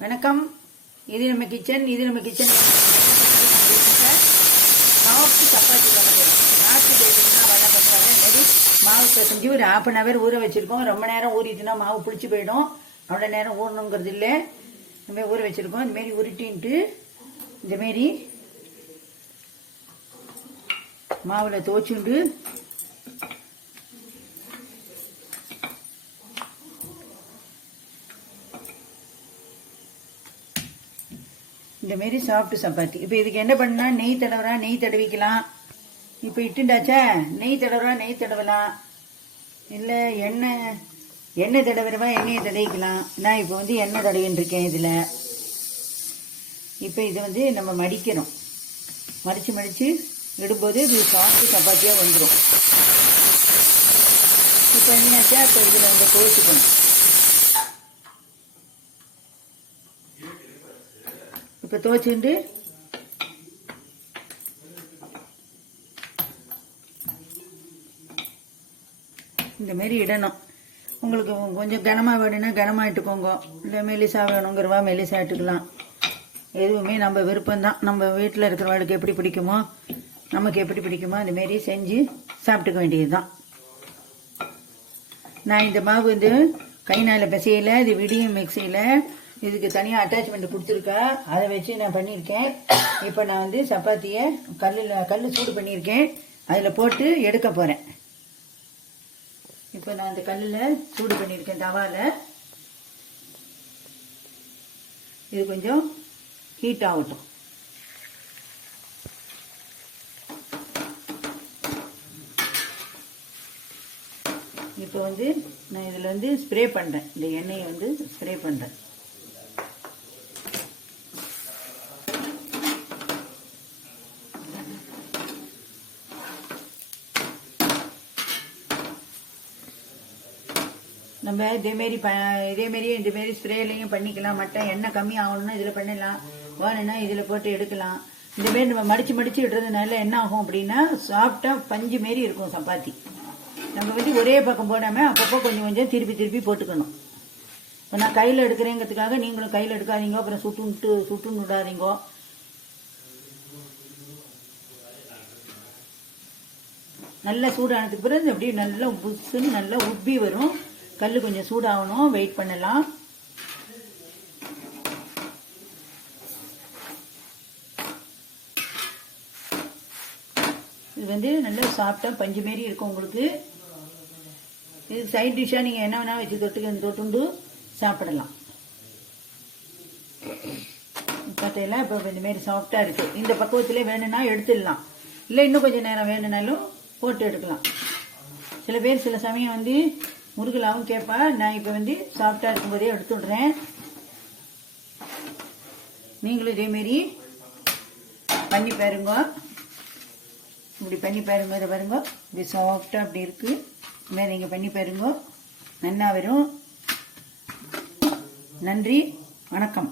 வணக்கம். இது நம்ம கிச்சன். சாஃப்ட் சப்பாத்தி பண்ண போகிறோம். நாட்டு பேருன்னா வடை பண்ணுவாங்க. இந்த மாவு பிசைஞ்சு ஒரு 1/2 hour ஊற வச்சிருக்கோம். ரொம்ப நேரம் ஊறிட்டுனா மாவு புளிச்சு போயிடும். அவ்வளோ நேரம் ஊறணுங்கிறது இல்லை. இந்தமாரி ஊற வச்சிருக்கோம். இந்தமாரி உருட்டின்ட்டு இந்தமாரி மாவில் துவச்சுண்டு இந்தமாரி சாஃப்ட் சப்பாத்தி. இப்போ இதுக்கு என்ன பண்ணா, நெய் தடவுறா நெய் தடவிக்கலாம். இப்போ இட்டுண்டாச்சா, நெய் தடவுறா நெய் தடவலாம். இல்லை எண்ணெய் தடவுறவா எண்ணெயை தடவிக்கலாம். நான் இப்போ எண்ணெய் தடவின்னு இருக்கேன் இதில். இப்போ இதை நம்ம மடிக்கிறோம். மடித்து இடும்போது இது சாஃப்ட் சப்பாத்தியாக வந்துடும். இப்போ என்னாச்சா, இப்போ இதில் கோச்சிக்கணும். இப்போ துவச்சுட்டு இந்தமாரி இடணும். உங்களுக்கு கொஞ்சம் கனமாக வேணும்னா கனமாக இட்டுக்கோங்க. இல்லை மெலிசா வேணுங்கிறவா மெலிசா இட்டுக்கலாம். எதுவுமே நம்ம விருப்பம்தான். நம்ம வீட்டில் இருக்கிறவளுக்கு எப்படி பிடிக்குமோ, நமக்கு எப்படி பிடிக்குமோ அந்தமாரி செஞ்சு சாப்பிட்டுக்க வேண்டியது தான். நான் இந்த மாவு கைனால் பிசையில், இது விடியும் மிக்சியில் இதுக்கு தனியாக அட்டாச்மெண்ட் கொடுத்துருக்கா. அதை வச்சு நான் பண்ணியிருக்கேன். இப்போ நான் சப்பாத்தியை கல் சூடு பண்ணியிருக்கேன். அதில் போட்டு எடுக்க போகிறேன். இப்போ நான் அந்த கல்லில் சூடு பண்ணியிருக்கேன் தவாவில். இது கொஞ்சம் ஹீட் ஆகட்டும். இப்போ நான் இதில் ஸ்ப்ரே பண்ணுறேன். இந்த எண்ணெயை ஸ்ப்ரே பண்ணுறேன். நம்ம இதேமாரி ஸ்ப்ரேலையும் பண்ணிக்கலாம். மட்டும் எண்ணெய் கம்மி ஆகணும்னா இதில் பண்ணிடலாம். வேணும்னா இதில் போட்டு எடுக்கலாம். இந்தமாரி நம்ம மடித்து விடுறதுனால என்ன ஆகும் அப்படின்னா, சாஃப்டாக பஞ்சு மாரி இருக்கும் சப்பாத்தி. நம்ம ஒரே பக்கம் போடாமல் அப்பப்போ கொஞ்சம் திருப்பி போட்டுக்கணும். இப்போ நான் கையில் எடுக்கிறேங்கிறதுக்காக நீங்களும் கையில் எடுக்காதீங்க. அப்புறம் சுட்டுன்னு விடாதீங்க. நல்லா சூடானதுக்கு பிறகு அப்படியே நல்லா புஷ்ஷுன்னு நல்லா உப்பி வரும். கல் கொஞ்சம் சூடாகணும். வெயிட் பண்ணலாம். இது நல்லா சாஃப்டாக பஞ்சு மாரி இருக்கும் உங்களுக்கு. இது சைட் டிஷ்ஷாக நீங்கள் என்ன வேணால் வச்சு தொட்டுண்டு சாப்பிடலாம். பார்த்தீங்களா, இப்போ இந்தமாரி சாஃப்டாக இருக்குது. இந்த பக்குவத்திலே வேணும்னா எடுத்துடலாம். இல்லை இன்னும் கொஞ்சம் நேரம் வேணும்னாலும் போட்டு எடுக்கலாம். சில பேர் சில சமயம் முருகலாவும் கேட்பா. நான் இப்போ சாஃப்டாக இருக்கும்போதே எடுத்து விடுறேன். நீங்களும் இதேமாரி பண்ணி பாருங்க. இப்படி பண்ணி பாருங்க. இதை பாருங்க, இது சாஃப்டாக அப்படி இருக்குது. இதுமாதிரி நீங்கள் பண்ணி பாருங்க, நல்லா வரும். நன்றி, வணக்கம்.